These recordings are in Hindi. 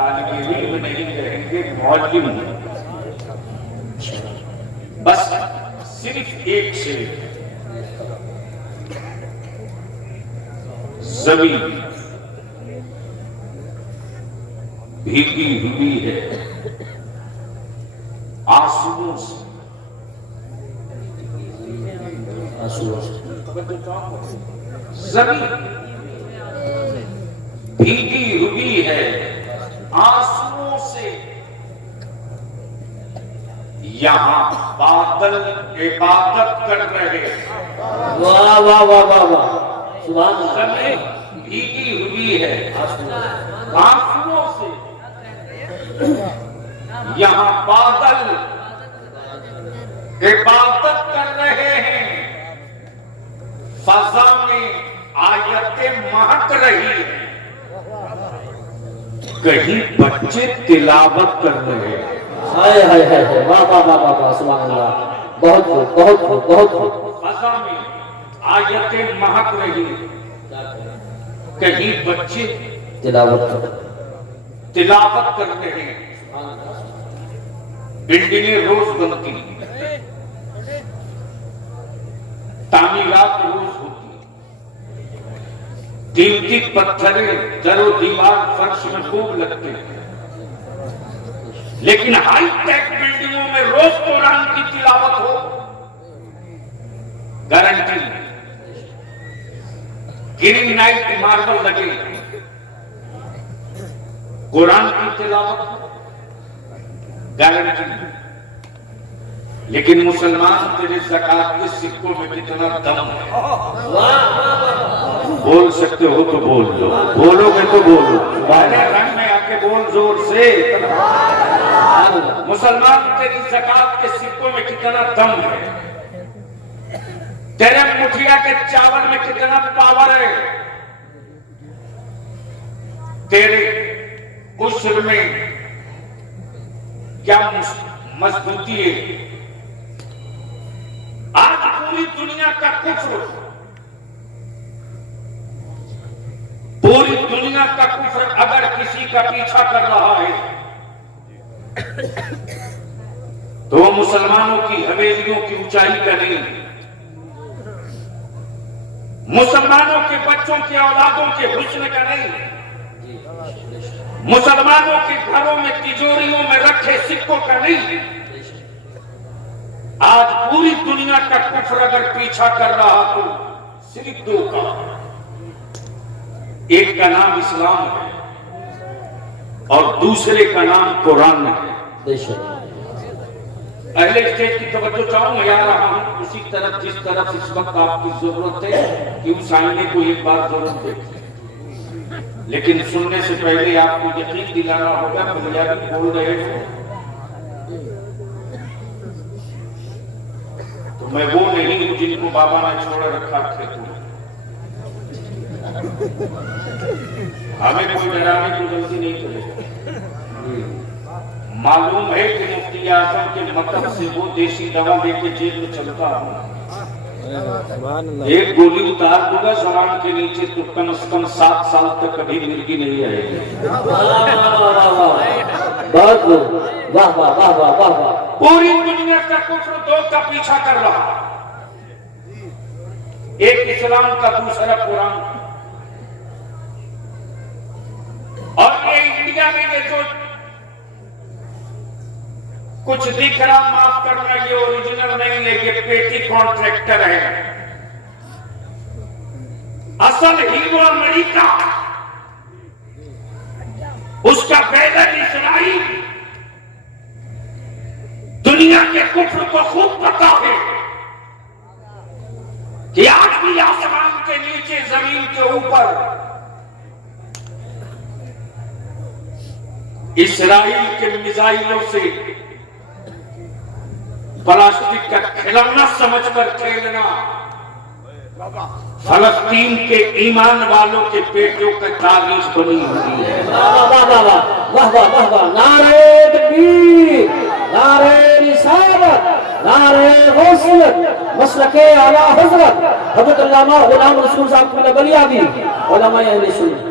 तालिब इल्म नहीं रहेंगे, मौलिम। बस सिर्फ एक से जमीन भीगी हुई है आंसुओं से, जमीन भीगी हुई है आंसुओं से। यहां बादल इबादत कर रहे। वाह वाह वाह वाह वाह, सुभान अल्लाह। जमीन भीगी हुई है आंसुओं से। यहां बादल इबादत कर रहे हैं। फजा में आयतें महक रही है। कहीं बच्चे तिलावत कर रहे हैं। हाय हाय हाय हाय, वाह वाह वाह वाह वाह, सुभान अल्लाह। बहुत खूब, बहुत खूब, बहुत खूब। फजा में आयतें महक रही है। कहीं बच्चे तिलावत कर रहे हैं। बिल्डिंगें रोज बनती, तामीरात रोज होती, कीमती पत्थरें दरो दीवार फर्श में खूब लगते हैं। लेकिन हाईटेक बिल्डिंगों में रोज कुरान की तिलावत हो, गारंटी। ग्रीन नाइट मार्बल लगे, कुरान की तिलावत, गारंटी। लेकिन मुसलमान तेरे ज़कात के सिक्कों में कितना दम है। बोल सकते हो तो बोल लो, बोलोगे तो बोलो। बाहर रंग में आके बोल जोर से। मुसलमान तेरी ज़कात के सिक्कों में कितना दम है। तेरे मुठिया के चावल में कितना पावर है। तेरे उस्र में क्या मजबूती है। आज पूरी दुनिया का कुफ्र, पूरी दुनिया का कुफ्र अगर किसी का पीछा कर रहा है तो वो मुसलमानों की हवेलियों की ऊंचाई का नहीं, मुसलमानों के बच्चों के औलादों के हुस्न का नहीं, मुसलमानों के घरों में तिजोरियों में रखे सिक्कों का नहीं। आज पूरी दुनिया का कुफ्र अगर पीछा कर रहा तो सिर्फ दो का, एक का नाम इस्लाम है और दूसरे का नाम कुरान है। पहले स्टेज की तवज्जो चाहूंगा यार, हम उसी तरफ जिस तरफ इस वक्त आपकी जरूरत है कि उस आईने को एक बार जरूर देखें। लेकिन सुनने से पहले आपको यकीन दिलाना होगा भैया भी बोल रहे हो तो मैं वो नहीं हूं जिनको बाबा ने छोड़ रखा खेत में। हमें कोई डराने की गलती नहीं करेगा। मालूम है कि मुफ्ती आजम के मतलब से वो देसी दवा लेके जेल में चलता हूं। एक गोली उतार दूंगा जबान के नीचे तो कम से कम 7 साल तक कभी मिर्गी नहीं आएगी। वाह वाह वाह वाह वाह वाह। पूरी दुनिया का कुफ्र दो का पीछा कर रहा, एक इस्लाम का, दूसरा कुरान। और ये इंडिया में ये जो कुछ दिख रहा, माफ करना, ये ओरिजिनल नहीं है, ये पेटी कॉन्ट्रैक्टर है। असल हीरो अमेरिका, उसका बैरन इसराइल। दुनिया के कुफ्र को खूब पता है कि आज भी आसमान के नीचे, जमीन के ऊपर इसराइल के मिसाइलों से प्लास्टिक का खिलौना समझकर खेलना फलस्तीन के ईमान वालों के पेटों का तारीफ बनी हुई है। वाह वाह वाह वाह वाह वाह वाह वाह। नारे तकबीर, नारे रिसालत, नारे गौसियत, मसलके आला हजरत हजरत अल्लामा गुलाम रसूल साहब बलियादी, उलमा अहले सुन्नत।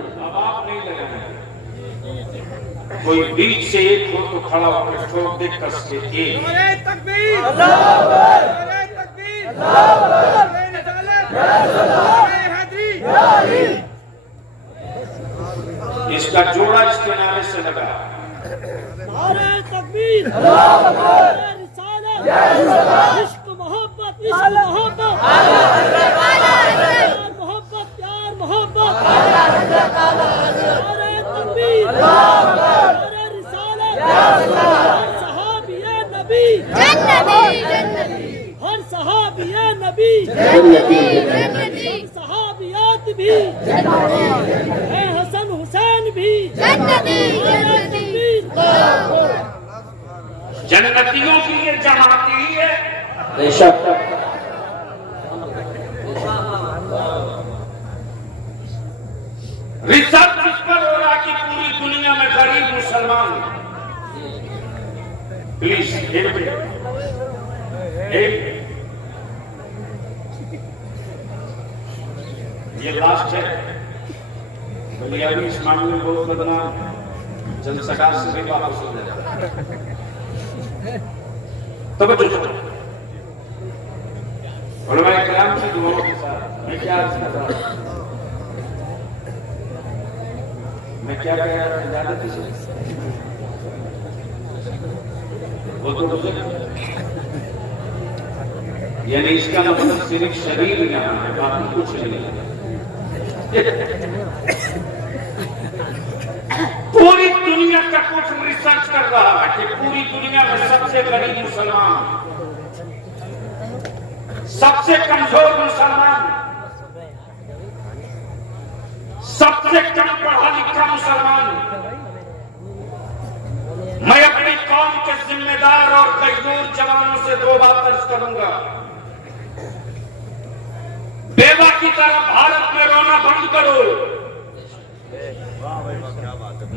कोई बीच से एक हो तो खड़ा होकर ठोक दे कस के एक। नारे तकबीर, अल्लाहू अकबर, नारे तकबीर, अल्लाहू अकबर, नारे रिसालत, नारे हैदरी। इसका जोड़ा इस किनारे से लगा। नारे तकबीर, अल्लाहू अकबर, नारे रिसालत, इश्क मोहब्बत, इश्क मोहब्बत, प्यार मोहब्बत, प्यार मोहब्बत, नारे तकबीर, अल्लाहू अकबर, नारे रिसालत, हर सहाबी या नबी, हर सहाबी या नबी, हर सहाबियात भी, है हसन हुसैन भी, नारे तकबीर। जन्नतियों की ये जमाती है। बेशक रिसर्च इस पर हो रहा कि पूरी दुनिया में गरीब मुसलमान। प्लीज एक ये लास्ट है। बलियाबी इस मामले में बहुत बदनाम है। जनसका से भी वापस हो जाए। उलमा इकराम की दुआओं के साथ मैं क्या अर्ज कर रहा हूं? मैं क्या कह रहा था ज्यादा किसी वो तो मुझे यानी इसका मतलब सिर्फ शरीर यहाँ है, बाकी कुछ नहीं है। पूरी दुनिया का कुछ रिसर्च कर रहा है कि पूरी दुनिया में सबसे गरीब मुसलमान, सबसे कमजोर मुसलमान, सबसे कम पढ़ा लिखा मुसलमान। मैं अपनी कौम के जिम्मेदार और मजदूर जवानों से दो बात अर्ज करूंगा। बेवा की तरह भारत में रोना बंद करो,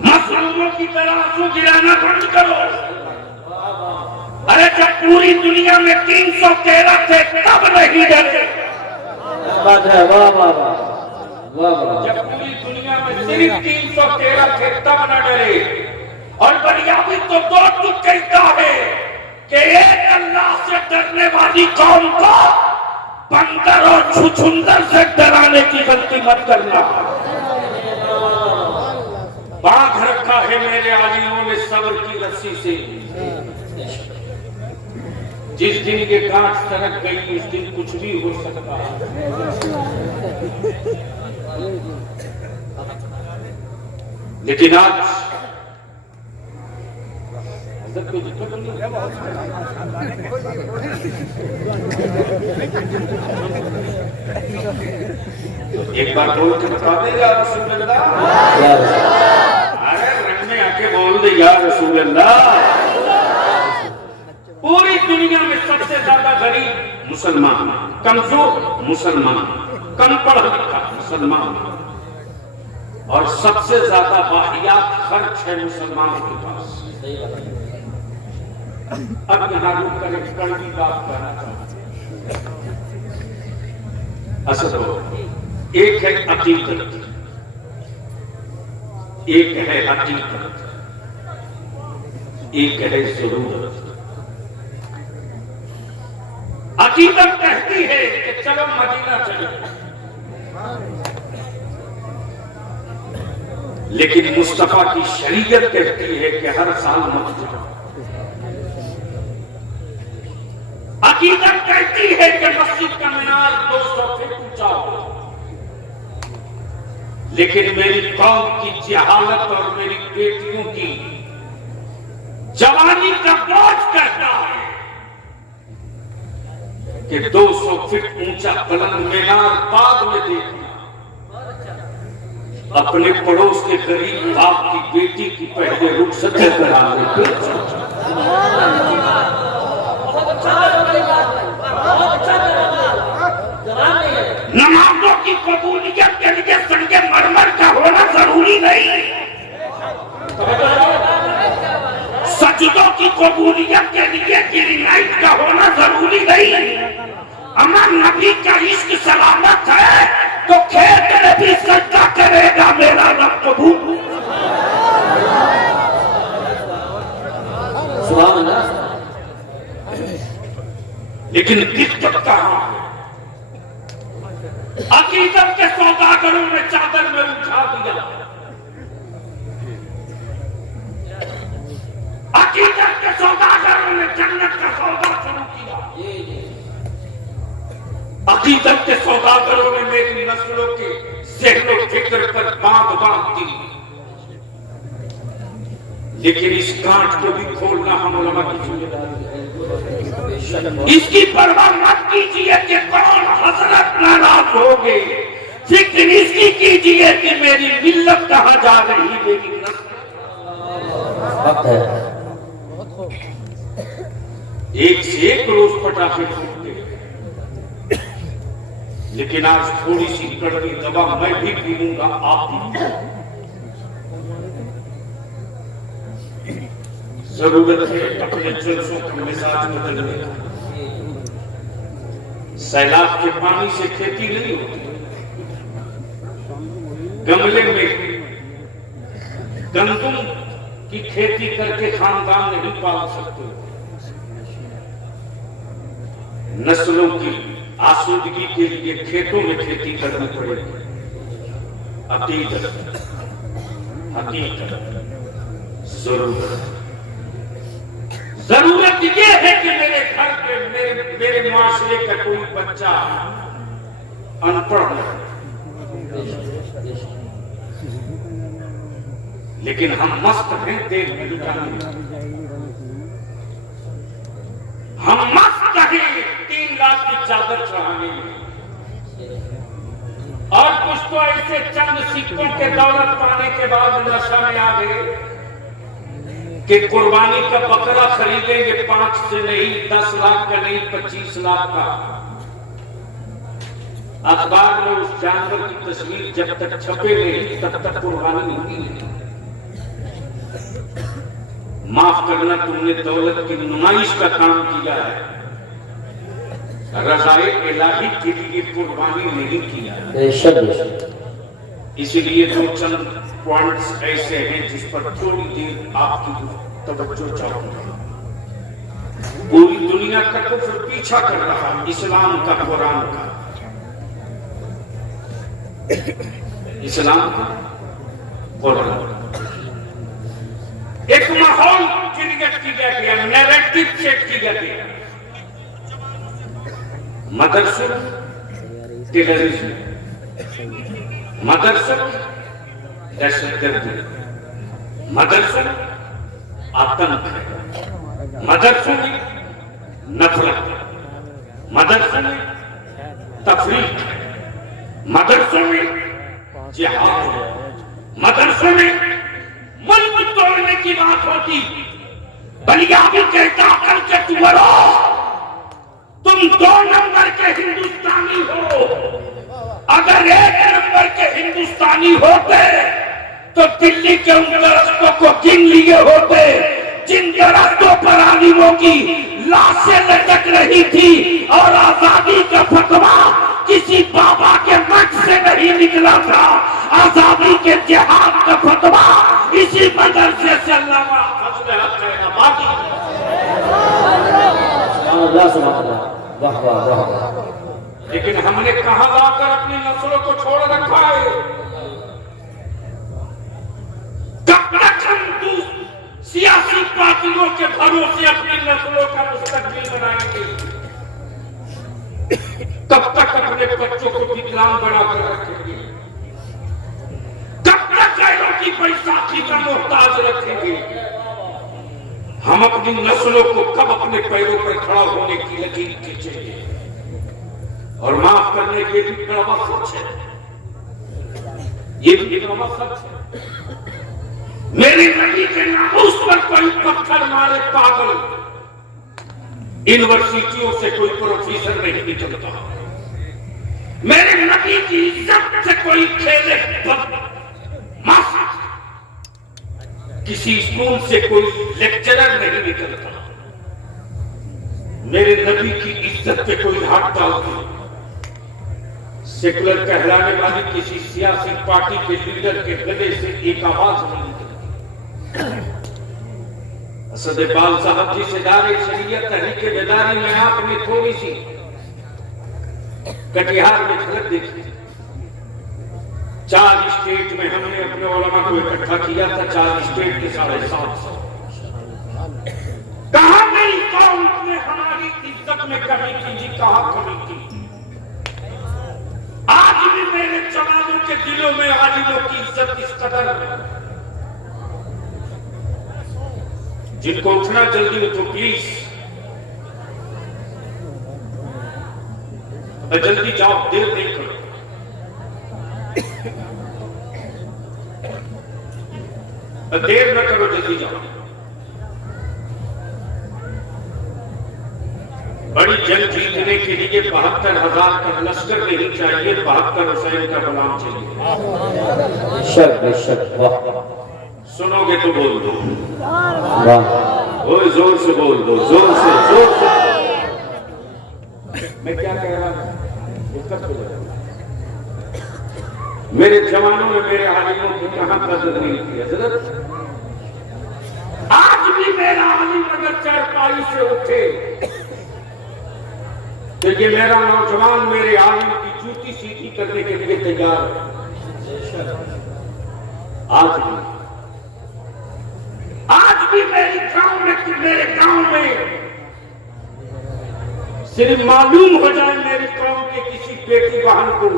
मजलूमों की तरह आंसू गिराना बंद करो। अरे जब पूरी दुनिया में 313 थे तब नहीं डरे। बात है। वाह वाह वाह वाह वाह। जब पूरी दुनिया में सिर्फ 313 थे तब न डरे। और बलियाबी तो दो टूक कहता है कि एक अल्लाह से डरने वाली कौम को बंदर और छुछुंदर से डराने की गलती मत करना। बांध रखा है मेरे आलिमों ने सब्र की रस्सी से। जिस दिन ये गांठ सरक गई उस दिन कुछ भी हो सकता है। लेकिन आज एक बार बोल के बता दे या रसूल अल्लाह। अरे रंग में आके बोल दे या रसूल अल्लाह। पूरी दुनिया में सबसे ज्यादा गरीब मुसलमान, कमजोर मुसलमान, कम पढ़ा लिखा मुसलमान, और सबसे ज्यादा वाहियात खर्च है मुसलमानों के पास। अब यहाँ रुक कर एक कड़वी बात कहना चाहूं। असल एक है अकीदत, एक है हकीकत, एक है जरूरत। अकीदत कहती है कि चलो मदीना चलो, लेकिन मुस्तफा की शरीयत कहती है कि हर साल मत जाओ। अकीदत कहती है कि मस्जिद का मीनार 200 फीट ऊंचा हो, लेकिन मेरी कौम की जहालत और मेरी बेटियों की जवानी का बोझ कहता है कि 200 फीट ऊंचा बुलंद मीनार बाद में देखना। अपने पड़ोस के गरीब बाप की बेटी की पहले रुखसत करा ले। नमाजों की कबूलियत के लिए संगे मरमर का होना जरूरी नहीं। सजदों की कबूलियत के लिए ग्रेनाइट का होना जरूरी नहीं। अमर नबी का इश्क सलामत है तो खेत में भी सजदा करेगा मेरा रब कबूल। लेकिन दिक्कत कहां है? अकीदत के सौदागरों ने चादर में उठा दिया। अकीदत के सौदागरों ने जन्नत का सौदा शुरू किया। अकीदत के सौदागरों ने मेरी नस्लों के ज़हनो फिक्र पर बांध दी। लेकिन इस गांठ को भी खोलना हम उलमा की जिम्मेदारी है। इसकी परवाह मत कीजिए कि कौन हजरत नाराज हो गए, फिक्र इसकी कीजिए कि मेरी मिल्लत कहां जा रही, मेरी नस्ल। एक से एक रोज पटाखे फूटते, लेकिन आज थोड़ी सी कड़वी दवा मैं भी पीऊंगा, आप भी। जरूरत है अपने जलसों का मिजाज बदलने का। सैलाब के पानी से खेती नहीं होती। गमले में गंदम की खेती करके खानदान नहीं पाल सकते। नस्लों की आसूदगी के लिए खेतों में खेती करनी पड़ेगी। हकीकत जरूरत ये है कि मेरे घर पे मेरे माशरे का कोई बच्चा अनपढ़ न, लेकिन हम मस्त हैं देख लुटाने। हम मस्त हैं 3 लाख की चादर चढ़ाने में। और कुछ तो ऐसे चंद सिक्कों के दौलत पाने के बाद नशा में आ गए कि कुर्बानी का बकरा खरीदेंगे 5 से नहीं, 10 लाख का नहीं, 25 लाख का। अखबार में उस जानवर की तस्वीर जब तक छपे नहीं तब तक कुर्बानी होती नहीं। माफ करना, तुमने दौलत की नुमाइश का काम किया है, रज़ाए इलाही के लिए कुर्बानी नहीं किया। इसलिए दो चंद पॉइंट्स ऐसे हैं जिस पर थोड़ी देर आपकी तवज्जो चाहूंगा। पूरी दुनिया का कुफ्र पीछा कर रहा, इस्लाम का, कुरान का, इस्लाम का, कुरान। एक माहौल क्रिएट किया गया, नैरेटिव सेट किया गया। मदरसा टेररिज्म, मदरसा दहशतगर्दी, मदरसा आतंक, मदरसों में नफरत, मदरसों में तफरीक, मदरसों में जिहाद, मदरसों में मुल्क तोड़ने की बात होती। बलियाबी कहता कल के तुमरो, तुम 2 नंबर के हिंदुस्तानी हो। अगर 1 नंबर के हिंदुस्तानी होते तो दिल्ली के उन दरख्तों को गिन लिए होते जिन दरख्तों पर आलिमों की लाशें लटक रही थी, और आजादी का फतवा किसी बाबा के मठ से नहीं निकला था। आजादी के जिहाद का फतवा इसी मदरसे से अल्लामा फजल हक हैदराबादी। लेकिन हमने कहां लाकर अपनी नस्लों को छोड़ रखा है? कब तक हम सियासी पार्टियों के भरोसे अपनी नस्लों का मुस्तकबिल बनाएंगे? कब तक अपने बच्चों को विकलांग बनाकर रखेंगे? कब तक गैरों की बैसाखी का मोहताज रखेंगे? हम अपनी नस्लों को कब अपने पैरों पर खड़ा होने की लकीर खींचेंगे? और माफ करने के भी कड़वा सच है, ये भी कड़वा सच है। मेरे नबी के नामूस पर कोई पत्थर मारे पागल, यूनिवर्सिटियों से कोई प्रोफेसर नहीं निकलता। मेरे नबी की इज्जत से कोई खेले मस्त, किसी स्कूल से कोई लेक्चरर नहीं निकलता। मेरे नबी की इज्जत पे कोई हाथ डालता, सेकुलर कहलाने वाली किसी सियासी पार्टी के लीडर के गले से एक आवाज नहीं निकलती। सदेपाल साहब जी से दारे शरीयत तहरीक बेदारी में आपने थोड़ी सी कटिहार में झलक देखी। 4 स्टेट में हमने अपने उलमा को इकट्ठा किया था, 4 स्टेट के 750। कहां गई कौम ने हमारी इज्जत में कमी की जी, कहां कमी की? आज भी मेरे जवानों के दिलों में आलिमों की इज्जत इस कदर है। जिनको उठना जल्दी उठो प्लीज, जल्दी जाओ, देर नहीं करो। देर न करो, जल्दी जाओ। बड़ी जंग जीतने के लिए 72,000 का लश्कर नहीं चाहिए, 72 हुसैन का गुलाम चाहिए। सुनोगे तो बोल दो, ओए जोर से बोल दो, जोर से, जोर से। मैं क्या कह रहा हूं उत्तर तो दो। मेरे जवानों ने मेरे आलिमों की कहां कदर नहीं की हजरत। आज भी मेरा आलिम अगर चारपाई से उठे तो ये मेरा नौजवान मेरे आलिम की जूती सीधी करने के लिए तैयार है। आज भी मेरे गांव में सिर्फ मालूम हो जाए मेरी कौम के किसी बेटी बहन को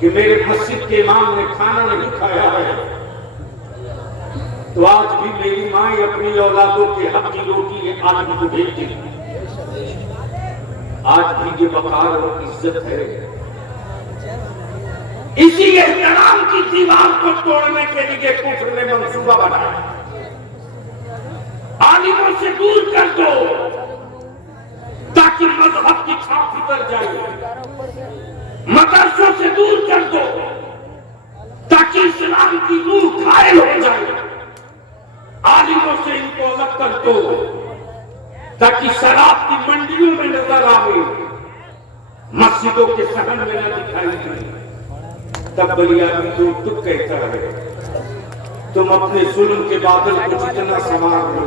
कि मेरे मस्जिद के इमाम ने खाना नहीं खाया है, तो आज भी मेरी माँ अपनी औलादों के हक की रोटी आलिम को भेजती है। आज भी ये वकार और इज्जत है। इसी एहतराम की दीवार को तोड़ने के लिए कुफ्र ने मंसूबा बनाया। आलिमों से दूर कर दो ताकि मजहब की छाप उतर जाए। मदरसों से दूर कर दो ताकि इस्लाम की रूह घायल हो जाए। आलिमों से इनको अलग कर दो ताकि शराब की मंडियों में नजर आवे, मस्जिदों के सहन में न दिखाई दे। तब बलियामी जो तुक कहता है, तुम अपने जुल्म के बादल को जितना संवार लो,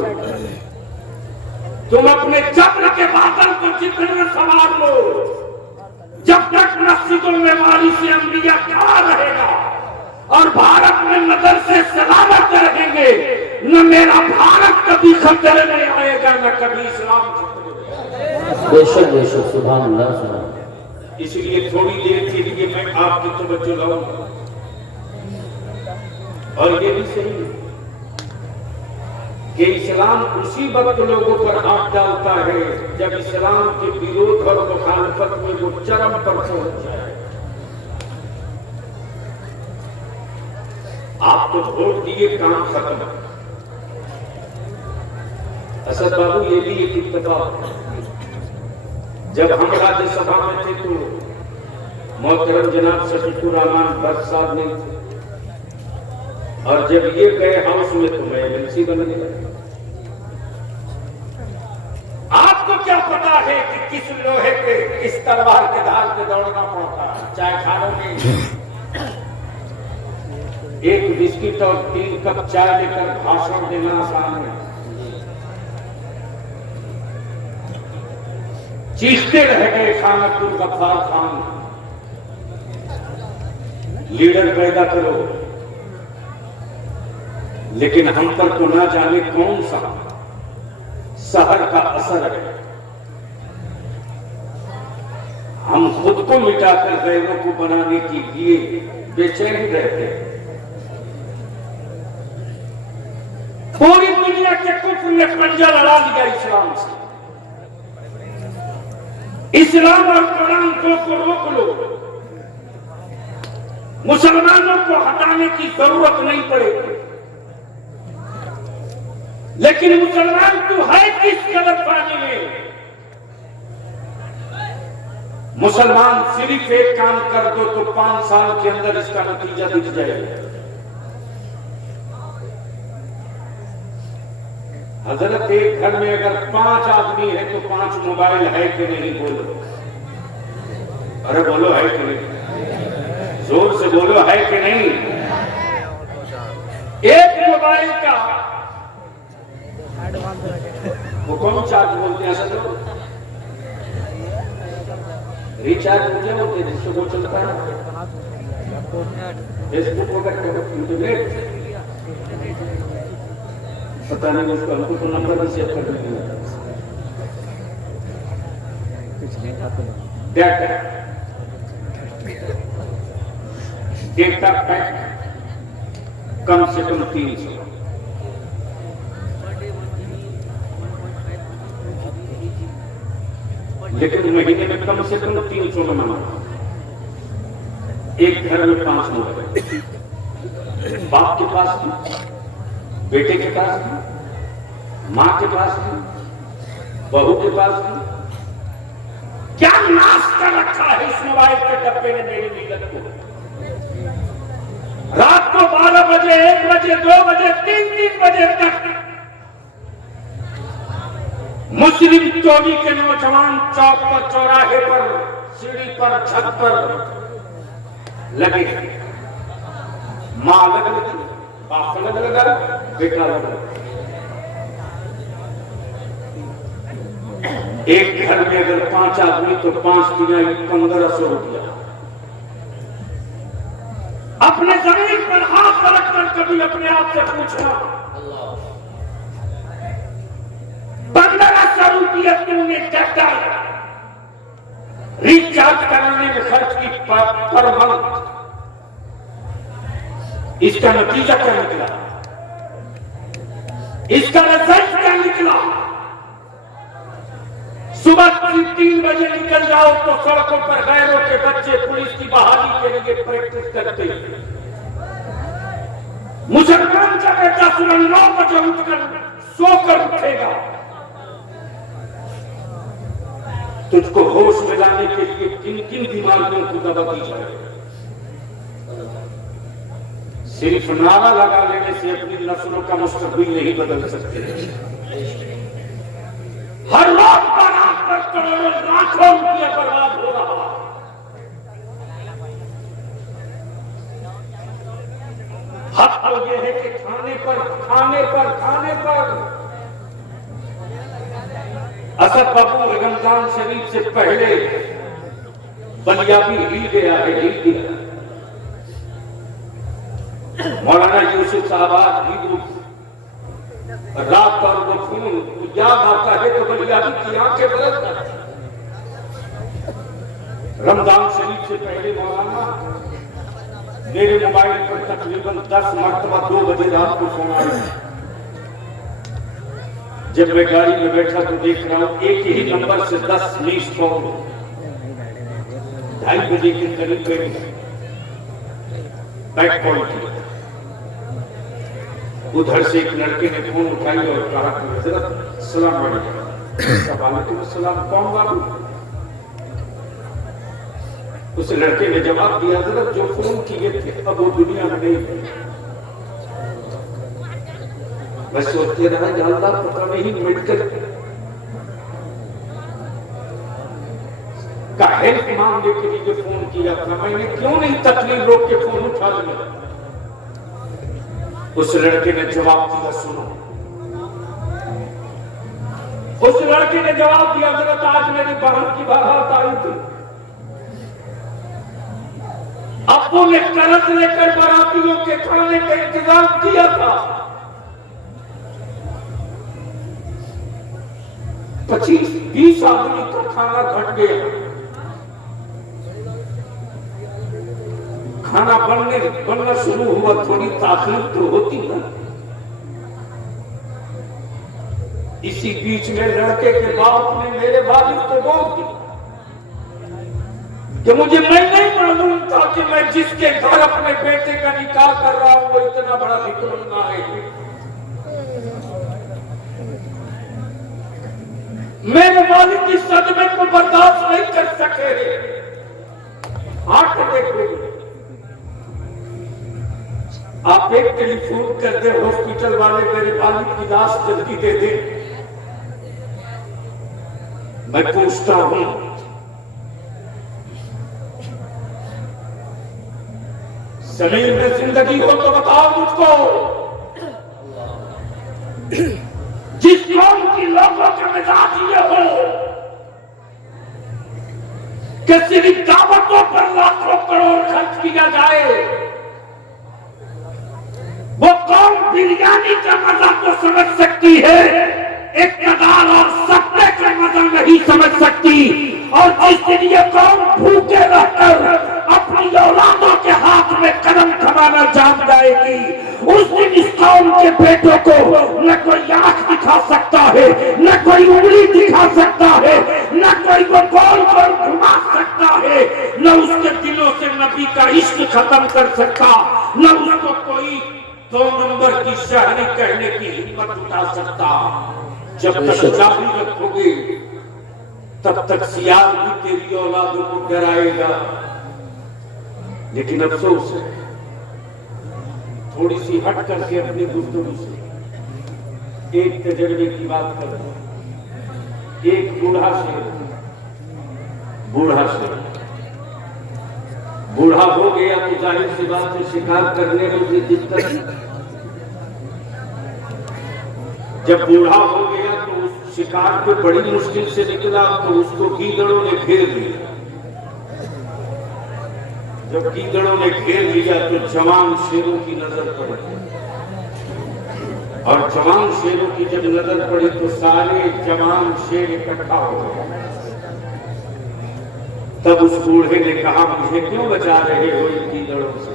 तुम अपने जब्र के बादल को जितना संवार लो, जब तक मस्जिदों में वारिस अंबिया खड़ा रहेगा और भारत में मदरसे सलामत रहेंगे, न मेरा भारत कभी खतरे में आएगा, न कभी इस्लाम खतरे। बेशक बेशक, सुभान अल्लाह, सुभान। इसलिए थोड़ी देर के लिए मैं आपकी तवज्जो लाऊंगा। और ये भी सही है कि इस्लाम उसी वक्त लोगों पर आंख डालता है जब इस्लाम के विरोध और मुखालफत में वो चरम पर पहुंच जाए। आप तो वोट दिए, काम खत्म। असद बाबू, ये भी एक इत्तेफाक है। जब हम राज्यसभा में थे तो मोहतरम जनाब शफीकुर रहमान भट्ट साहब नहीं थे, और जब ये गए हाउस में तो मैं एमएलसी बन गया। आपको क्या पता है कि किस लोहे के, किस तलवार के धार पे दौड़ना पड़ता है? चाय खानों में एक बिस्किट और 3 कप चाय लेकर भाषण देना आसान है। चीखते रह गए खान अब्दुल गफ्फार खान, लीडर पैदा करो, लेकिन हम पर तो ना जाने कौन सा शहर का असर है। हम खुद को मिटाकर गैरों को बनाने के लिए बेचैन रहते हैं। पूरी दुनिया के कुफ्र ने पंजा लड़ा लिया इस्लाम से। इस्लाम और कुरान को रोक लो, मुसलमानों को हटाने की जरूरत नहीं पड़ेगी। लेकिन मुसलमान तो है किस कदर पानी में? मुसलमान सिर्फ एक काम कर दो तो 5 साल के अंदर इसका नतीजा दिख जाएगा। हजरत, एक घर में अगर 5 आदमी है तो 5 मोबाइल है कि नहीं? बोलो, अरे बोलो, है कि नहीं? जोर से बोलो, है कि नहीं? एक मोबाइल का रिचार्ज बोलते हैं असल में, रिचार्ज मुझे बोलते हैं जिससे वो चलता है फेसबुक वगैरह इंटरनेट, पता नहीं उसका हमको तो नंबर भी सेव कर देते हैं। डेटा पैक कम से कम 300, लेकिन महीने में कम से कम 300 बनाना। एक घर में 5 मोबाइल, बाप के पास भी, बेटे के पास भी, मां के पास भी, बहू के पास भी। क्या नाश कर रखा है इस मोबाइल के डब्बे ने मेरी मिलत को। रात को 12 बजे, 1 बजे, 2 बजे, 3 बजे तक मुस्लिम टोली के नौजवान चौक पर, चौराहे पर, सीढ़ी पर, छत पर लगे। मां अलग लगी, बाप अलग लगा, बेटा अलग लगा। एक घर में अगर 5 आदमी तो 5 दिना 1500 रुपया। अपने जमीन पर हाथ रखकर कभी अपने आप से पूछना, 1500 रुपया तुमने डाटा रिचार्ज कराने में खर्च की पर मंथ, इसका नतीजा क्या निकला? इसका रिजल्ट क्या निकला? सुबह 3 बजे निकल जाओ तो सड़कों पर गैरों के बच्चे पुलिस की बहाली के लिए प्रैक्टिस करते हैं। मुसलमान का बेटा सुबह 9 बजे उठकर सोकर उठेगा। तुझको होश में लाने के लिए किन बीमारियों को दवा दी जाए? सिर्फ नारा लगा लेने से अपनी नस्लों का मुस्तकबिल नहीं बदल सकते। हर रोज बरात पर करोड़ों लाखों रुपया बर्बाद हो रहा। हक तो यह है कि खाने पर असद बाबू रमजान शरीफ से पहले बलिया भी हिल गया है, हिल गया। मौलाना यूसुफ साहब आज भी रात और वो खून याद आता है तो बलिया की आंखें बरस जाती। रमजान शरीफ से पहले मौलाना मेरे मोबाइल पर तकरीबन 10 मरतबा 2 बजे रात को फोन आया। जब मैं गाड़ी में बैठा तो देख रहा हूं एक ही नंबर से 10 मिस कॉल। 2:30 बजे के करीब बैक कॉल की। उधर से एक लड़के ने फोन उठाई और कहा कि हजरत सलाम वालेकुम। अस्सलाम, कौन बाबू? उस लड़के ने जवाब दिया, हजरत जो फोन किए थे अब वो दुनिया में नहीं। मैं सोचते रहा जानता पता नहीं मेडिकल का हेल्थ मामले के लिए जो फोन किया था, मैंने क्यों नहीं तकलीफ रोक के फोन उठा लिया। उस लड़के ने जवाब दिया, सुनो। उस लड़के ने जवाब दिया, हजरत आज मेरी बहन की बारात आई थी। अब्बू ने कर्ज लेकर बारातियों के खाने का इंतजाम किया था। 25-20 आदमी का खाना घट गया। खाना बनना शुरू हुआ, थोड़ी ताकलीफ तो होती ना। इसी बीच में लड़के के बाप ने मेरे वालिद को बोल दिया कि मुझे मैं नहीं मालूम था कि मैं जिसके घर अपने बेटे का निकाह कर रहा हूं वो इतना बड़ा विक्रम है। मेरे वालिद इस सदमे को बर्दाश्त नहीं कर सके। आंख देख लीजिए, आप एक टेलीफोन कर दे हॉस्पिटल वाले मेरे वालिद की लाश जल्दी दे दे। मैं पूछता हूं जमीन में जिंदगी हो तो बताओ मुझको। जिस कौम की लोगों का मिजाज ये हो कि सिर्फ दावतों पर लाखों करोड़ खर्च किया जाए, वो कौम बिरयानी का मजा तो समझ सकती है, इक़्तिदार और सत्ते का मजा नहीं समझ सकती। और जिस दिन ये कौम भूखे रहकर अपनी औलादों के हाथ में कदम थमाना जान जाएगी, उस दिन इस कौम के बेटों को न कोई आंख दिखा सकता है, न कोई उंगली दिखा सकता है, न कोई वो गोल गोल घुमा सकता है, न उसके दिलों से नबी का इश्क खत्म कर सकता, न उसको कोई 2 नंबर की शायरी कहने की हिम्मत उठा सकता। जब तक जारी रखोगे तब तक सियार भी तेरी औलादों को डराएगा। लेकिन अफसोस है, थोड़ी सी हट करके अपनी गुफ्तगू से एक तजर्बे की बात कर दो। एक बूढ़ा हो गया तो जाहिर सी बात है शिकार करने में भी दिक्कत। जब बूढ़ा हो गया तो उस शिकार पे बड़ी मुश्किल से निकला तो उसको गीदड़ों ने घेर लिया। जब गीदड़ों ने घेर लिया तो जवान शेरों की नजर पड़ी, और जवान शेरों की जब नजर पड़ी तो सारे जवान शेर इकट्ठा हो गए। तब उस बूढ़े ने कहा, मुझे क्यों बचा रहे हो इन गीदड़ों से?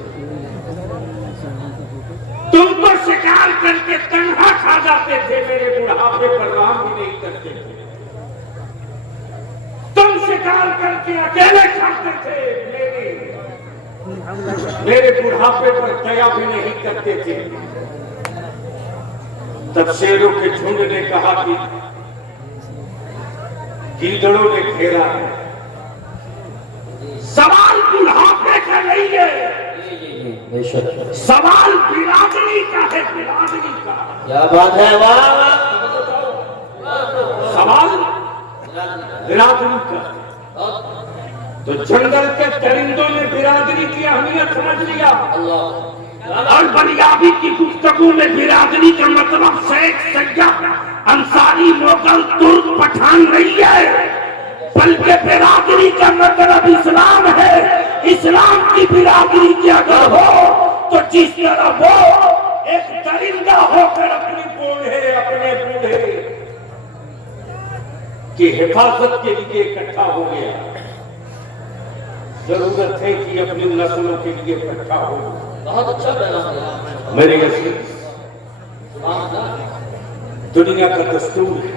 तुम तो शिकार करके तन्हा खा जाते थे, मेरे बुढ़ापे पर राम भी नहीं करते थे। तुम शिकार करके अकेले खाते थे, मेरे बुढ़ापे पर दया भी नहीं करते थे। तब शेरों के झुंड ने कहा कि गीदड़ों ने घेरा है, सवाल बुढ़ापे का नहीं है, सवाल बिरादरी का है, बिरादरी का। क्या बात है, वाह। सवाल बिरादरी का। तो जंगल के दरिंदों ने बिरादरी की अहमियत समझ लिया, और बलियाबी की गुफ्तगू में बिरादरी का मतलब शेख सैयद अंसारी मोगल तुर्क पठान नहीं है, बल्कि बिरादरी का मतलब इस्लाम है। इस्लाम की बिरादरी की अगर हो तो जिस तरह वो एक दरिंदा होकर अपने बूढ़े की हिफाजत के लिए इकट्ठा हो गया, जरूरत है कि अपनी नस्लों के लिए इकट्ठा हो। बहुत अच्छा बना मेरे अजीज, दुनिया का दस्तूर है,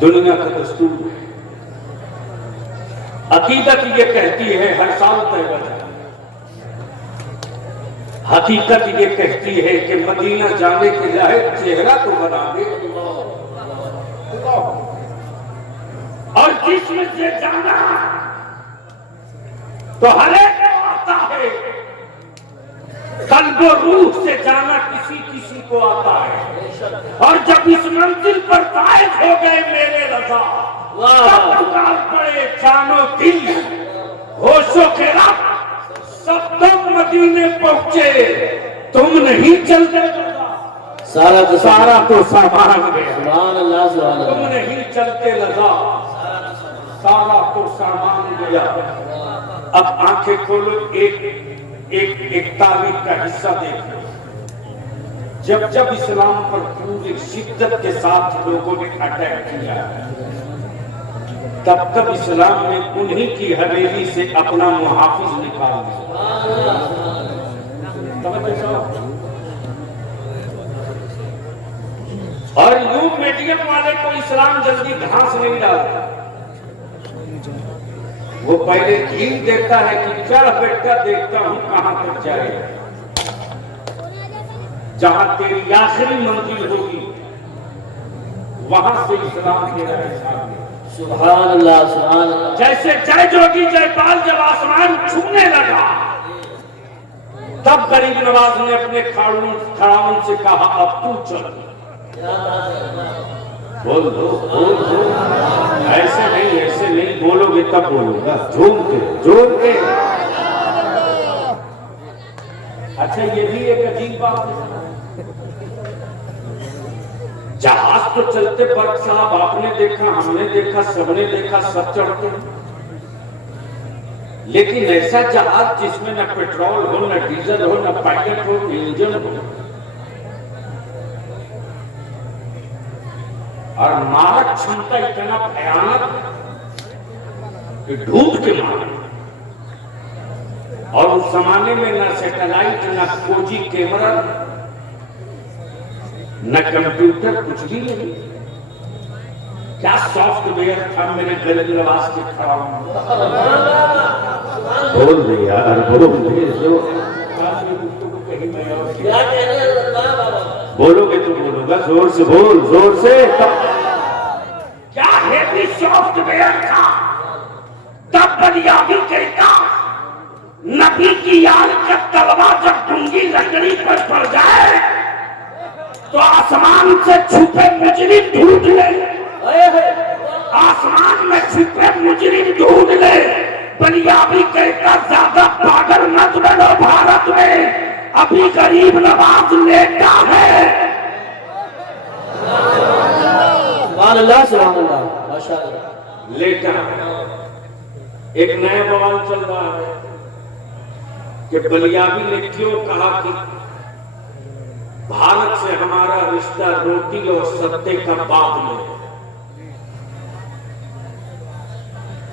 दुनिया का दस्तूर है। अकीदत ये कहती है हर साल तैबा जाना, हकीकत ये कहती है कि मदीना जाने के लिए चेहरा तो बना दे, और जिसमें से जाना तो हर एक को आता है, कल्ब और रूह से जाना किसी किसी को आता है। और जब इस मंजिल पर फायज हो गए मेरे रज़ा, सब पुकार पड़े जानो दिल, होशो के रब, सब तुम मदीने पहुंचे, तुम नहीं चलते, सारा तो सामान गया, तुम नहीं चलते रज़ा, सारा तो सामान गया। अब आंखें खोलो, एक तारीख का हिस्सा देखो। जब जब इस्लाम पर पूरी शिद्दत के साथ लोगों ने अटैक किया, तब तब इस्लाम ने उन्हीं की हवेली से अपना मुहाफिज निकाल दिया। और यूं मीडियम वाले को इस्लाम जल्दी घास नहीं डालता, वो पहले ढील देता है कि चल बेटा देखता हूं कहां तक जाएगा, जहां तेरी आखिरी मंजिल होगी वहां से इस्लाम तेरा हिसाब। सुभान अल्लाह, सुभान अल्लाह। जैसे जय जोगी जयपाल जब आसमान छूने लगा, तब गरीब नवाज ने अपने खड़ाउन से कहा, अब तू चल। बोल दो, बोल दो, ऐसे नहीं बोलोगे तब बोलूंगा, झूम के। अच्छा, ये भी एक अजीब बात है, जहाज तो चलते बर्क साहब, आपने देखा, हमने देखा, सबने देखा, सब चढ़ते हैं। लेकिन ऐसा जहाज जिसमें न पेट्रोल हो, न डीजल हो, न पायलट हो, न इंजन हो, और मारक क्षमता इतना भयानक कि ढूंढ के मारे। और उस जमाने में न सैटेलाइट, न खोजी कैमरा, न कंप्यूटर, कुछ भी नहीं। क्या सॉफ्टवेयर था मेरे गले आवाज के खड़ा हूं। बोल दे यार, बोलो बोलोगे तो बोलूंगा, जोर से बोल, जोर से। क्या हेवी सॉफ्टवेयर था तब बलियाबी कहता, नबी की याद का तलवा जब डूंगी लकड़ी पर पड़ जाए तो आसमान से छुपे मुजरिम ढूंढ ले, आसमान में छुपे मुजरिम ढूंढ ले। बलियाबी कहता ज्यादा पागल मत बनो, भारत में अभी गरीब नवाज लेटा है। सुभान अल्लाह, माशाअल्लाह। लेटा। एक नया बवाल चल रहा है कि बलियाबी ने क्यों कहा कि भारत से हमारा रिश्ता रोटी और सत्ते का बाद में है।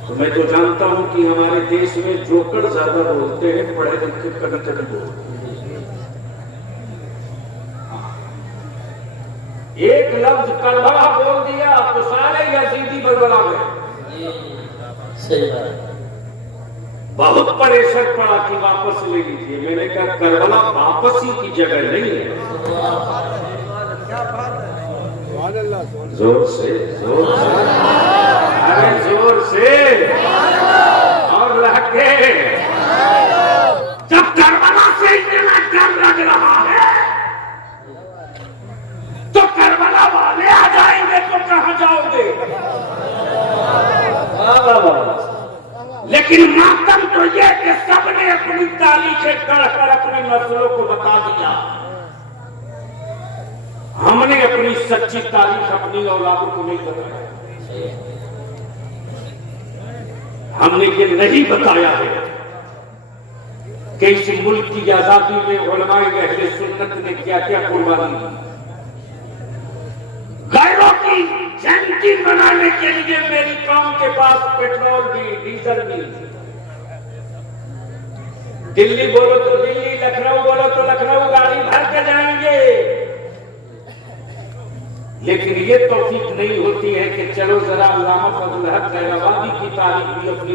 तो मैं तो जानता हूं कि हमारे देश में जोकर ज्यादा बोलते हैं, पढ़े लिखे कभी कभी बोलते हैं। एक लफ्ज करबला बोल दिया तो सारे यजीदी बलबला गए। सही बात। बहुत प्रेशर पड़ा कि वापस ले लीजिए। मैंने कहा करबला वापस ही की जगह नहीं है। जोर से, जोर से, अरे जोर से और लहके। जब करबला से इतना डर लग रहा है तो करबला वाले आ जाएंगे तो कहां जाओगे? लेकिन मातम तो यह कि सबने अपनी तारीखें कर अपने मसलों को बता दिया। हमने अपनी सच्ची तारीख अपनी औलादों को नहीं बताया। हमने ये नहीं बताया है कि इस मुल्क की आजादी में उलमाए अहले सुन्नत ने क्या क्या कुर्बानी दी। गैरों की जयंती मनाने के लिए मेरी कौम के पास पेट्रोल भी, डीजल भी। दिल्ली बोलो तो दिल्ली, लखनऊ बोलो तो लखनऊ गाड़ी भर के जाएंगे। लेकिन ये तौफीक नहीं होती है कि चलो जरा अल्लामा फजल हक खैराबादी की तारीफ भी अपनी।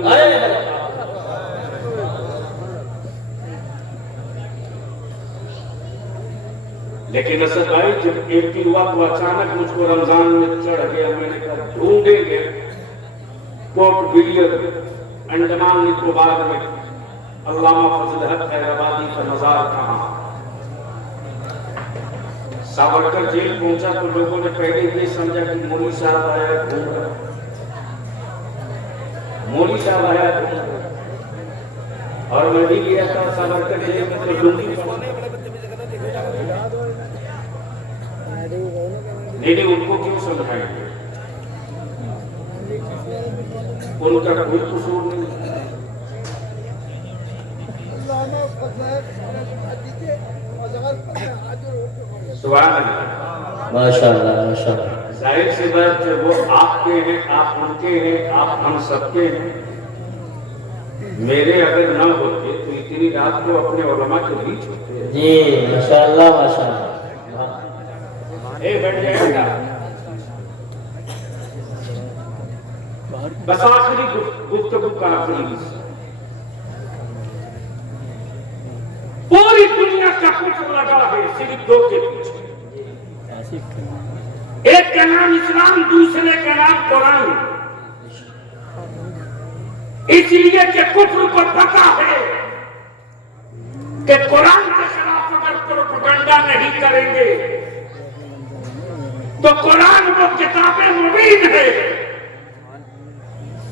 लेकिन असद भाई जब एक हुआ तो अचानक मुझको रमजान में चढ़ गया। मैंने कहा ढूंढेंगे पोर्ट ब्लेयर अंडमान निकोबार में अल्लामा फजल हक खैराबादी का मजार कहां। सावरकर जेल पहुंचा तो लोगों ने पहले ये समझा कि मोदी साहब आया घूम रहा, मोदी साहब आया घूम रहा। और मैं भी गया था सावरकर जेल में तो लुंगी नहीं, उनको क्यों समझाएंगे? उनका कोई कसूर नहीं। माशाअल्लाह, माशाअल्लाह। जाहिर सी बात है, वो आपके हैं, आप उनके हैं, आप हम सबके हैं। मेरे अगर ना होते तो इतनी रात को अपने उलमा के बीच होते जी। माशाअल्लाह, माशाअल्लाह। बैठ जाएगा। बस आखिरी गुफ्तगू का आखिरी हिस्सा। पूरी दुनिया का कुछ लगा है सिर्फ दो के पीछे। एक का नाम इस्लाम, दूसरे का नाम कुरान। इसलिए कि कुफ्र को पता है कि कुरान के खिलाफ अगर प्रोपेगेंडा नहीं करेंगे तो कुरान वो किताबें मुबीन है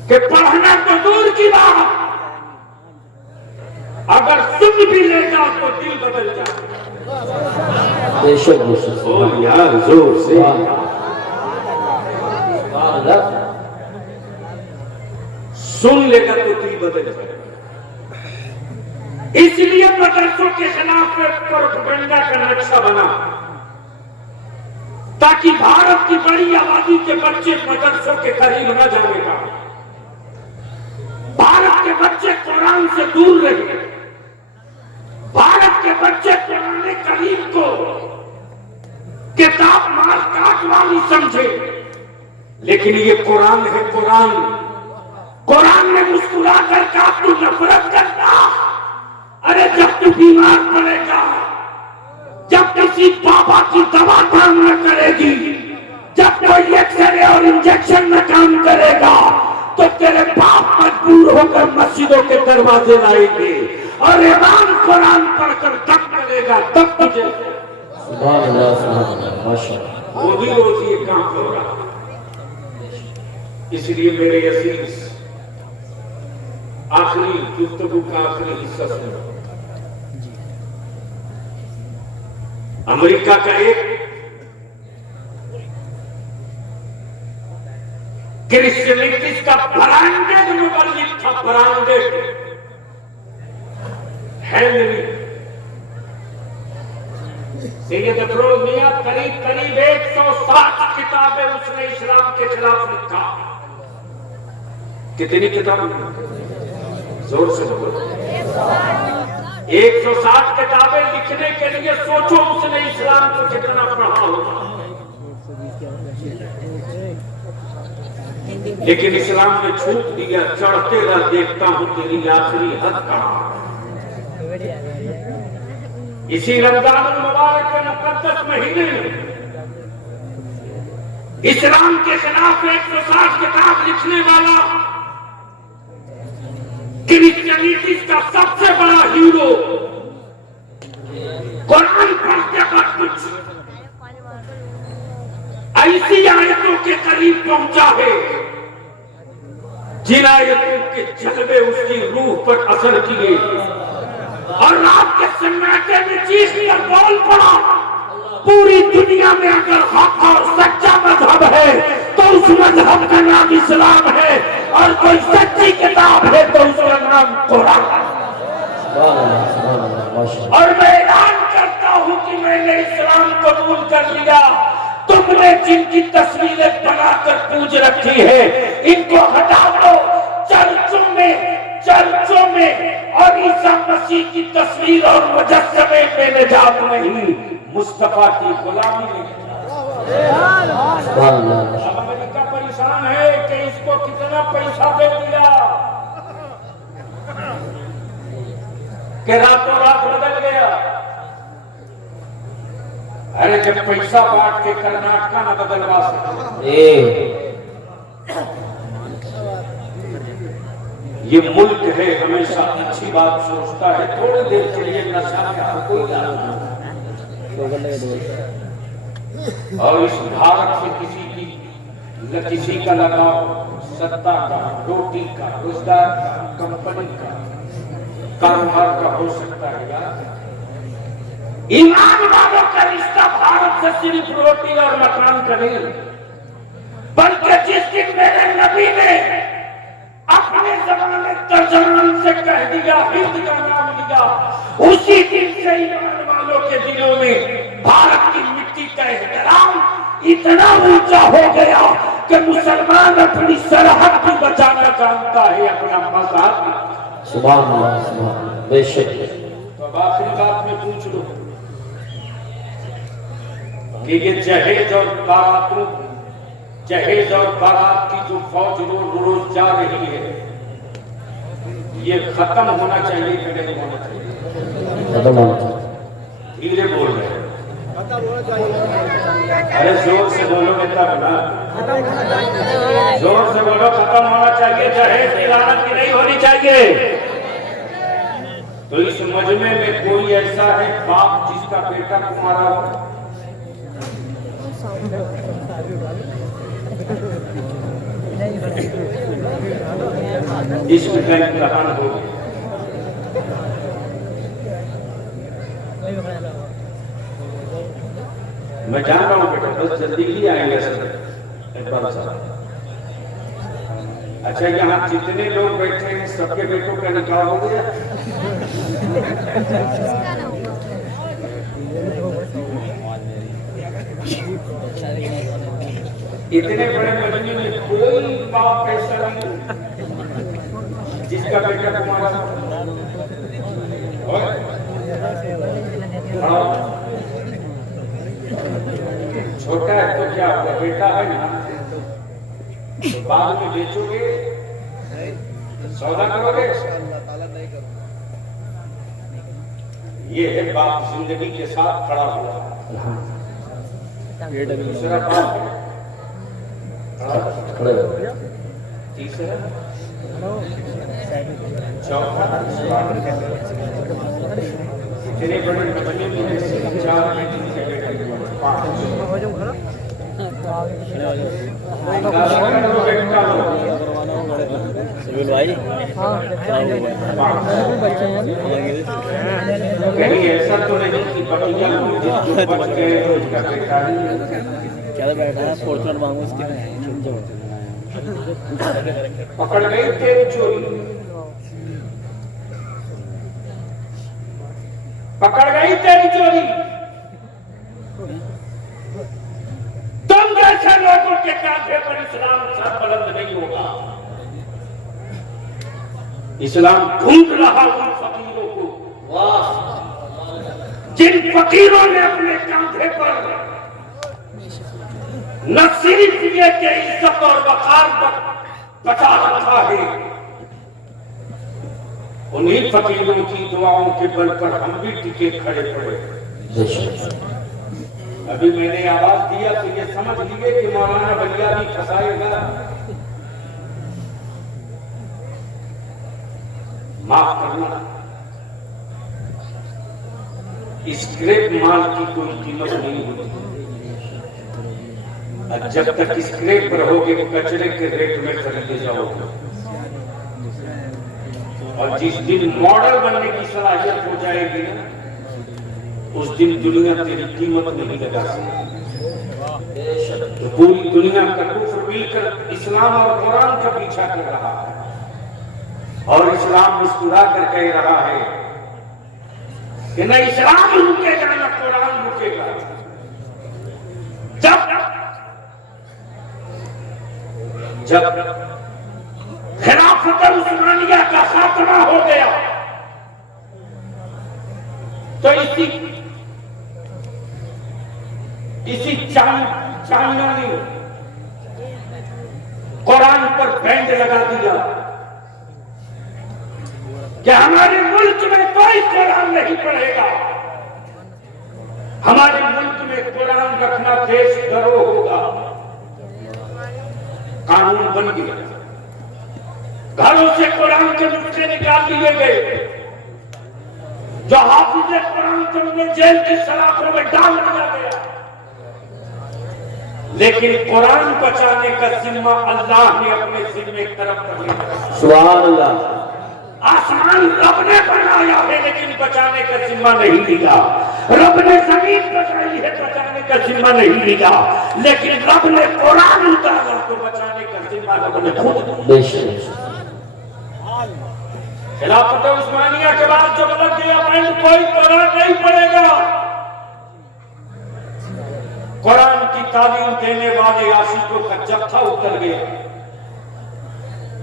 कि पढ़ना तो दूर की बात, अगर सुन भी ले जाओ तो दिल बदल जाए। बेशक, बेशक। यार जोर से। अल्लाह। सुन लेगा तो दिल बदल जाएगा। इसलिए मदरसों के खिलाफ प्रोपेगेंडा का नक्शा बना ताकि भारत की बड़ी आबादी के बच्चे मदरसों के करीब न जाने का, भारत के बच्चे कुरान से दूर रहे, भारत के बच्चे कुरान करीम को किताब मार काट वाली समझे। लेकिन ये कुरान है, कुरान कुरान में मुस्कुरा कर का तू नफरत करता। अरे जब तू बीमार पड़ेगा, जब किसी बाबा की दवा काम न करेगी, जब कोई एक्सरे और इंजेक्शन में काम करेगा, तो तेरे बाप मजबूर होकर मस्जिदों के दरवाजे लाएंगे और ईमान कुरान पढ़कर तब करेगा, तब तुझे सुभान अल्लाह, सुभान अल्लाह, माशाअल्लाह। वो भी रोज ये काम हो रहा। इसलिए मेरे अजीज, आखिरी गुफ्तगू का आखिरी हिस्सा सुनो। अमेरिका का एक क्रिश्चियनिटी का ब्रांडेड मुबल्लिग था, ब्रांडेड हेनरी सैयद अफरोज मियां, करीब करीब 160 किताबें उसने इस्लाम के खिलाफ लिखा। कितनी किताबें? जोर से बोलो। 160 किताबें लिखने के लिए सोचो उसने इस्लाम को कितना पढ़ा होगा। लेकिन इस्लाम ने छूट दिया, चढ़ते रह देखता हूं तेरी आखिरी हद कहां। इसी रमजान मुबारक के मुकद्दस महीने में इस्लाम के खिलाफ 160 किताब लिखने वाला क्रिश्चियनिटी का सबसे बड़ा हीरो कुरान पढ़ते वक्त कुछ ऐसी आयतों के करीब पहुंचा है जिन आयतों के जज्बे उसकी रूह पर असर किए और रात के सन्नाटे में चीख कर बोल पड़ा, पूरी दुनिया में अगर हक और सच्चा मजहब है तो उस मजहब का नाम इस्लाम है, और कोई सच्ची किताब है तो उसका नाम कुरान। और मैं ऐलान करता हूं कि मैंने इस्लाम कबूल कर लिया। तुमने जिनकी तस्वीरें बनाकर पूज रखी है, इनको हटा दो। चर्चों में और ईसा मसीह की तस्वीर और मुजस्समे पे निजात नहीं, मुस्तफा की गुलामी नहीं। अब अमेरिका परेशान है कि इसको कितना पैसा दे दिया कि रातों रात बदल गया। अरे जब पैसा बांट के कर्नाटका न बदलवा सकते, ये मुल्क है हमेशा अच्छी बात सोचता है, थोड़ी देर के लिए नशा में हर कोई जाना, और इस भारत से किसी का लगाव सत्ता का, रोटी का, रोजगार का, कंपनी का, कारोबार का हो सकता है यार। ईमान वालों का रिश्ता भारत से सिर्फ रोटी और मकान का नहीं, बल्कि जिस दिन मेरे नबी ने अपने जमाने तर्जमान से कह दिया, हिंद का नाम लिया, उसी दिन से ईमान वालों के दिलों में भारत की मिट्टी का एहतराम इतना ऊंचा हो गया कि मुसलमान अपनी सरहद भी बचाना जानता है, अपना मज़हब। सुभान अल्लाह, सुभान अल्लाह, बेशक। तो अब आखिरी बात में पूछ लो कि ये जहेज और बारात की जो फौज रोज जा रही है, ये खत्म होना चाहिए कि नहीं होना चाहिए? खत्म होना चाहिए। धीरे बोल रहे हैं, अरे जोर से बोलोगे तब ना, जोर से बोलो। खत्म होना चाहिए, जहेज की लानत की नहीं होनी चाहिए। तो इस मजमे में कोई ऐसा है बाप जिसका बेटा को मारा हो? इश्क का इम्तिहान हो गया। मैं जान रहा हूँ बेटा, बस जल्दी ही आएंगे सर। अच्छा, यहाँ जितने लोग बैठे हैं सबके बेटों का निकाह हो गया? इतने बड़े मजमे में कोई बाप ऐसा नहीं जिसका बेटा कुमार छोटा है तो क्या होगा, बेटा है ना, तो बाद में बेचोगे, सौदा करोगे। ये है बाप जिंदगी के साथ खड़ा हुआ। दूसरा बाप है तीसरा, चौथा, इतने बड़े मजमे में 4 कहीं ऐसा तो नहीं कि बटिया बच गए तो उसका बेटा क्या बैठा है फॉर्चूनर मांगू उसकी पकड़ गई तेरी चोरी, पकड़ गई तेरी चोरी। तुम जैसे लोगों के कांधे पर इस्लाम सर बुलंद नहीं होगा। इस्लाम ढूंढ रहा उन फकीरों को, जिन फकीरों ने अपने कांधे पर न सिर्फ ये के इज्जत और वकार बचा रखा है, उन्हीं फकीरों की दुआओं के बल पर हम भी टिके खड़े पड़े। अभी मैंने आवाज दिया तो ये समझ लिए कि मौलाना बलिया भी फंसाएगा। माफ करना, स्क्रैप माल की कोई कीमत नहीं होती। जब तक स्क्रैप रहोगे कचरे के रेट में खरीदे जाओगे, और जिस दिन मॉडल बनने की सलाहियत हो जाएगी ना, उस दिन दुनिया तेरी कीमत नहीं लगा सकती। तो पूरी दुनिया का कुफ्र मिलकर इस्लाम और कुरान का पीछा कर रहा है, और इस्लाम मुस्कुरा कर कह रहा है कि न इस्लाम रुकेगा न कुरान रुकेगा। जब खिलाफत उस्मानिया का खात्मा हो गया तो इसी चाइना ने कुरान पर बैंड लगा दिया कि हमारे मुल्क में कोई कुरान नहीं पढ़ेगा, हमारे मुल्क में कुरान रखना देशद्रोह होगा। कानून बन गया, घरों से कुरान के नुस्खे निकाल लिए गए, जो हाफिज कुरान थे उन्हें जेल के सलाखों में डाल दिया गया। लेकिन कुरान बचाने का जिम्मा अल्लाह ने अपने जिम्मे तरफ कर लिया। सुभान अल्लाह। आसमान रब ने बनाया है लेकिन बचाने का जिम्मा नहीं लिया। रब ने जमीन बचाई है, बचाने का जिम्मा नहीं लिया, लेकिन रब ने कुरान उतारा तो बचाने का जिम्मा रब ने खुद। खिलाफत उस्मानिया के बाद जब लग गया कोई कुरान नहीं पढ़ेगा, कुरान की तालीम देने वाले आशिकों का जत्था उतर गया।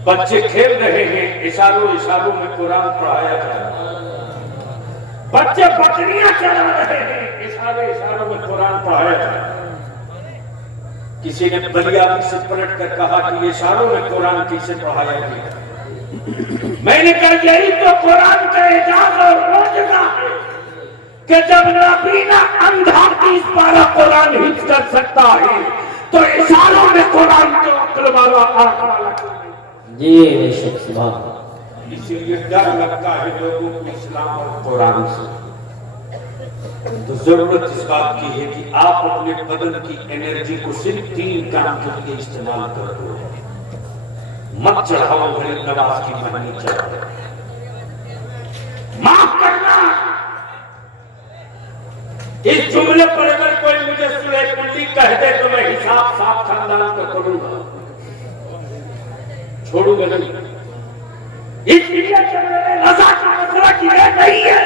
बच्चे खेल रहे हैं, इशारों इशारों में कुरान पढ़ाया जा रहा है। बच्चे बकरियां चला रहे हैं, इशारे इशारों में कुरान पढ़ाया जा रहा है। किसी ने बलियाबी से पलट कर कहा कि इशारों में कुरान कैसे पढ़ाया गया। मैंने कहा यही तो कुरान का एजाज और मौजज़ा है कि जब नबीना अंधा 30 पारा कुरान हिफ्ज़ कर सकता है तो इशारों में कुरान को अक्ल वाला आका जी बेशक। सुभान। इसीलिए डर लगता है लोगों को इस्लाम और कुरान से। तो जरूरत इस बात की है कि आप अपने बदन की एनर्जी को सिर्फ 3 काम के लिए इस्तेमाल कर दो। मत चढ़ाओ गरीब नवाज की महंगी चढ़ाओ, माफ करना। इस जुमले पर अगर कोई मुझे सूरह कुल्ली कह दे तो मैं हिसाब साफ खानदान का करूंगा। छोड़ूंगा नहीं। इसलिए कि मैंने रजा का मसला किया नहीं है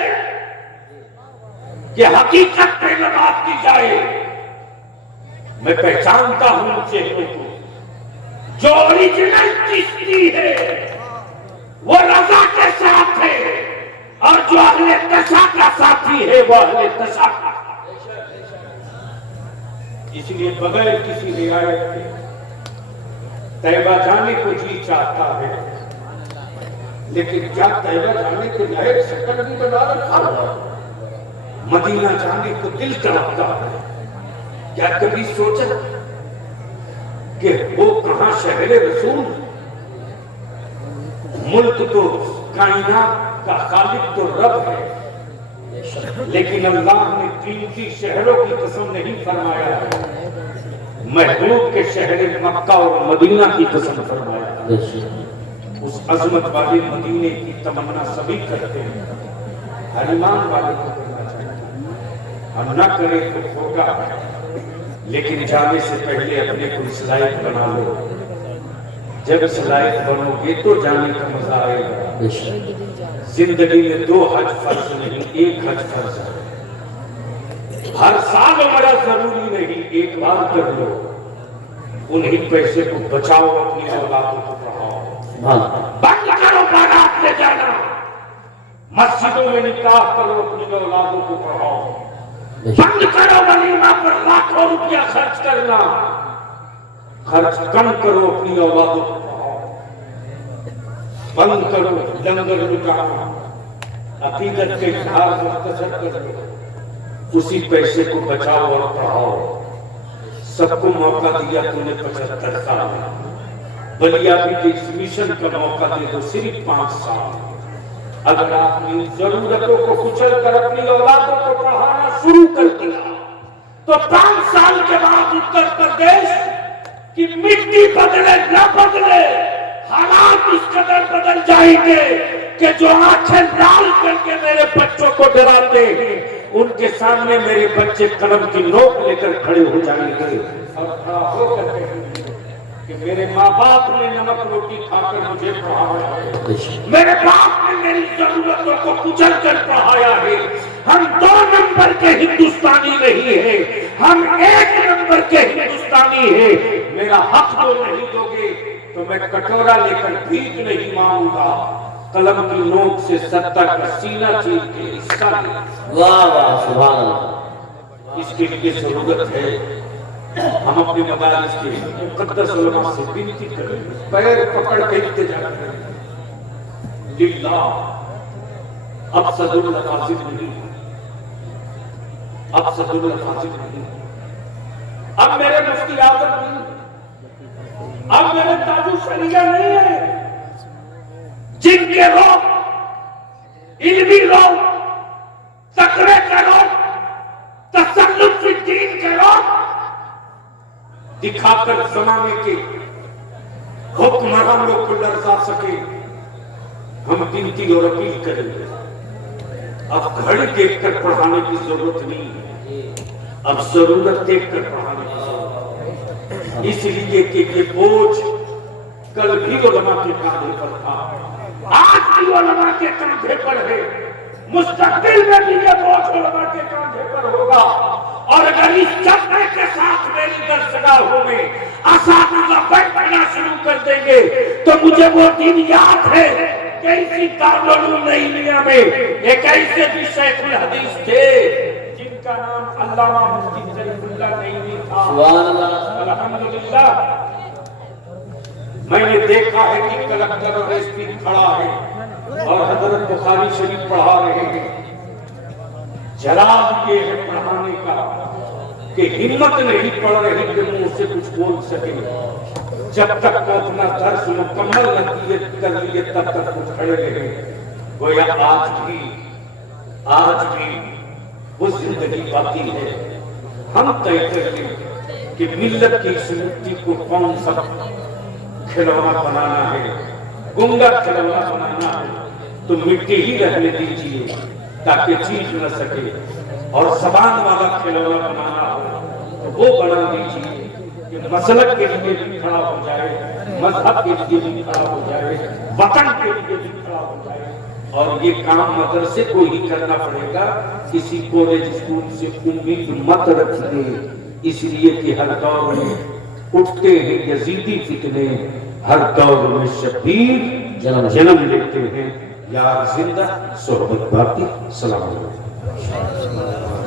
कि हकीकत पे बात की जाए। मैं पहचानता हूं उन चेहरों को, जो ओरिजिनल चिश्ती है वो रजा के साथ है, और जो अहले तशा का साथी है वो अहले तशा का। इसलिए बगैर किसी रियायत के तैबा जाने को जी चाहता है, लेकिन क्या तैबा जाने के लायक शक्ल भी बना रखा है? मदीना जाने को दिल तड़पता है। क्या कभी सोचा कि वो कहां शहर रसूल? मुल्क तो कायनात का खालिक तो रब है, लेकिन अल्लाह ने कीमती शहरों की कसम नहीं फरमाया है, महबूब के शहर मक्का और मदीना की कसम फरमाया है। उस अजमत वाले मदीने की तमन्ना सभी करते हैं, हर ईमान वाले को करना चाहिए। हम ना करें तो होगा, लेकिन जाने से पहले अपने को इस लायक बना लो। जब इस लायक बनोगे तो जाने का मजा आएगा। जिंदगी में 2 हज फर्ज नहीं, 1 हज फर्ज है। हर साल हमारा जरूरी नहीं, एक बार कर लो। उन्हीं पैसे को बचाओ, अपनी औलादों को पढ़ाओ। बंद करो बारात ले जाना, मस्जिदों में निकाह करो, अपनी औलादों को पढ़ाओ। बंद करो वलीमा पर लाखों रुपया खर्च करना, खर्च कम करो, अपनी औलादों को पढ़ाओ। बंद करो लंगर लुटाना, हकीकत के इजहार मुख्तसर कर लो, उसी पैसे को बचाओ और पढ़ाओ। सबको मौका दिया तूने 75 साल, बलिया भी एग्जीबिशन का मौका दे दो, सिर्फ 5 साल। अगर आपने जरूरतों को कुचल कर अपनी औलादों को पढ़ाना शुरू कर दिया, तो 5 साल के बाद उत्तर प्रदेश की मिट्टी बदले न बदले, हालात इस कदर बदल जाएंगे कि जो आंखें लाल करके मेरे बच्चों को डराते हैं, उनके सामने मेरे बच्चे कलम की नोक लेकर खड़े हो जाएंगे और खड़ा होकर कहेंगे कि मेरे माँ बाप ने नमक रोटी खाकर मुझे पढ़ाया है, मेरे बाप ने मेरी जरूरतों को कुचल कर पढ़ाया है। हम 2 नंबर के हिंदुस्तानी नहीं है, हम 1 नंबर के हिंदुस्तानी है। मेरा हक तो नहीं दोगे तो मैं कटोरा लेकर भीख नहीं मांगूंगा, कलम की नोक से सत्ता का सीना चीर के हिस्सा ले। वाह वाह, सुभान अल्लाह। इसके लिए जरूरत है हम अपने मदारिस के मुक़द्दस उलमा से विनती करें, पैर पकड़ के इल्तिजा करें, लिल्लाह अब सदुल अफाजिल नहीं, अब सदुल अफाजिल नहीं, अब मेरे मुफ्ती आज़म नहीं, अब मेरे ताजु शरिया नहीं है। जिनके लोग इल्मी लोग, तकवे के लोग, तसल्लुत फी दीन के लोग दिखाकर जमाने के हुक्मरानों को लर्जा सके, हम विनती और अपील करेंगे। अब घड़ी देखकर पढ़ाने की जरूरत नहीं है, अब जरूरत देखकर पढ़ाने की जरूरत है। इसलिए कि ये बोझ कल भी उलमा के कांधे पर था, आज भी उलमा के कांधे पर है, मुस्तकबिल में भी ये बोझ उलमा के कांधे पर होगा। और अगर इस जज्बे के साथ मेरी दरसगाहों में असातिज़ा बैठना शुरू कर देंगे तो मुझे वो दिन याद है कि इसी दारुल उलूम नईमिया में एक ऐसे भी शेखुल हदीस थे जिनका नाम अल्लामा मुफ्ती जलीलुल्लाह नईमी था। सुभान अल्लाह। अल्हम्दुलिल्लाह, मैंने देखा है कि कलेक्टर और एसपी खड़ा है और हजरत बुखारी शरीफ पढ़ा रहे हैं। जलाल ये है पढ़ाने का कि हिम्मत नहीं पड़ रही कि मुंह से कुछ बोल सके। जब तक वो अपना दर्स मुकम्मल न कर लिए तब तक वो खड़े रहे। गोया आज भी वो जिंदगी बाकी है। हम तय कर लें कि मिल्लत की स्मृति को कौन सा खिलौना बनाना है, गुंगा खिलौना बनाना है तो मिट्टी ही रहने दीजिए ताकि चीज न सके, और जबान वाला खिलौना बनाना हो तो वो बना दीजिए कि मसलक के लिए भी खड़ा हो जाए, मजहब के लिए भी खड़ा हो जाए, वतन के लिए भी खड़ा हो जाए। और ये काम मदरसे को ही करना पड़ेगा, किसी कॉलेज स्कूल से उम्मीद मत रखिए, इसलिए कि हर दौर में उठते हैं यजीदी फितने, हर दौर में शब्बीर जन्म लेते हैं। यार जिंदा सोहबत बाकी। सलाम अलैकुम।